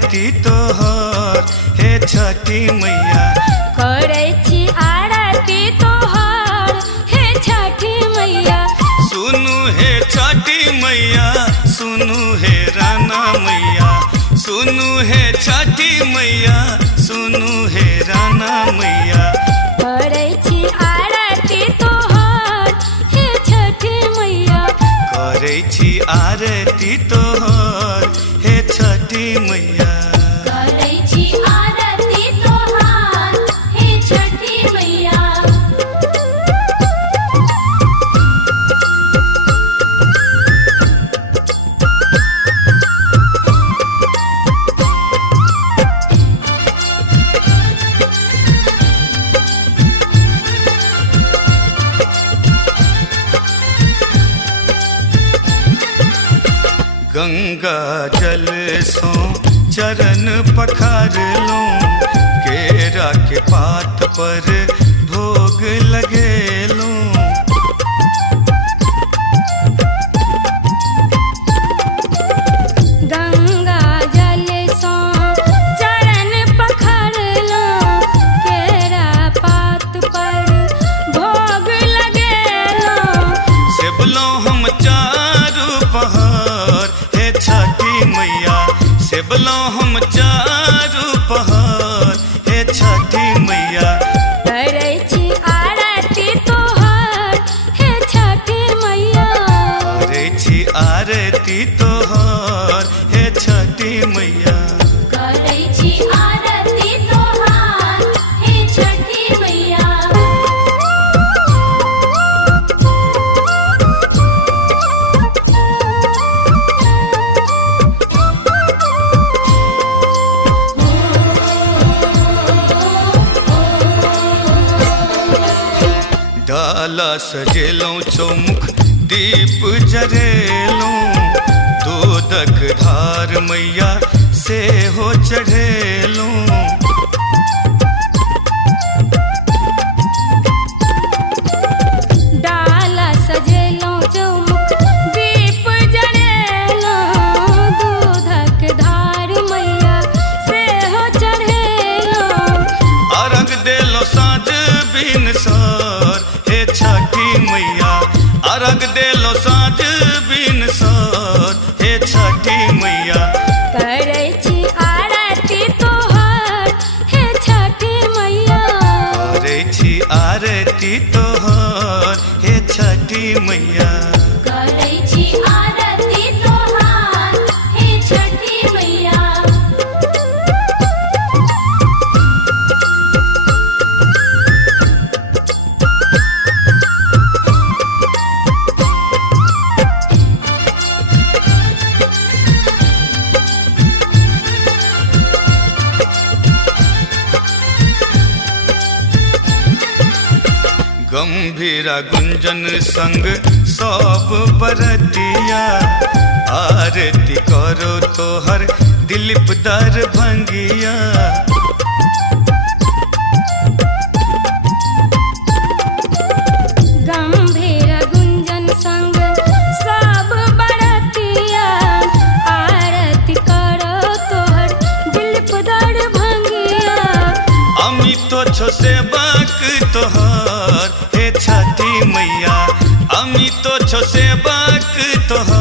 आरती तोहर हे छठी मैया। करै छी आरती तोहर हे छठी मैया। सुनू हे छठी मैया, सुनू हे राना मैया, सुनू हे छठी मैया, सुनू हे राना मैया। करै छी आरती तोहर हे छठी मैया। करै छी आरती तोहर हे छठी मैया। करै छी आरती तोहर हे छठी मैया। गंगा जल सो चरण पखार लूं, केरा के पात पर भोग लगे लूं। गंगा जल सो चरण पखारलो, केरा पात पर भोग लगेलो। सेबलो हम चारू पहर हे छठी मैया, सेबलो हम चारू पहर हे छठी मैया। करै छी आरती तोहर हे छठी मैया। करै छी आरती तोहर हे छठी मैया। करै छी आरती तोहर हे छठी मैया। डाला सजेलों चौमुख दीप जरेलों, दूधक धार मैया से हो चढ़ेलों। डाला सजेलो चौमुख दीप जरेलो, दूधक धार मैया से हो चढ़ेलो। अर्घ देलो साँझ बिन सार हे छठी मैया, अर्घ देलो साँझ बिन सार हे छठी मैया। करै छी आरती तोहर हे छठी मैया। करै छी आरती तोहर हे छठी मैया। करै छी आरती तोहर हे छठी मैया। गंभीरा गुंजन संग सब बरतिया, आरती करो तोहर दिलीप दरभंगिया। गंभीर गुंजन संग सब बरतिया, आरती करो तोहर दिलीप दरभंगिया। अमितो छो सेवक तोहर हे छठी मैया, अमितो छो सेवक तोहर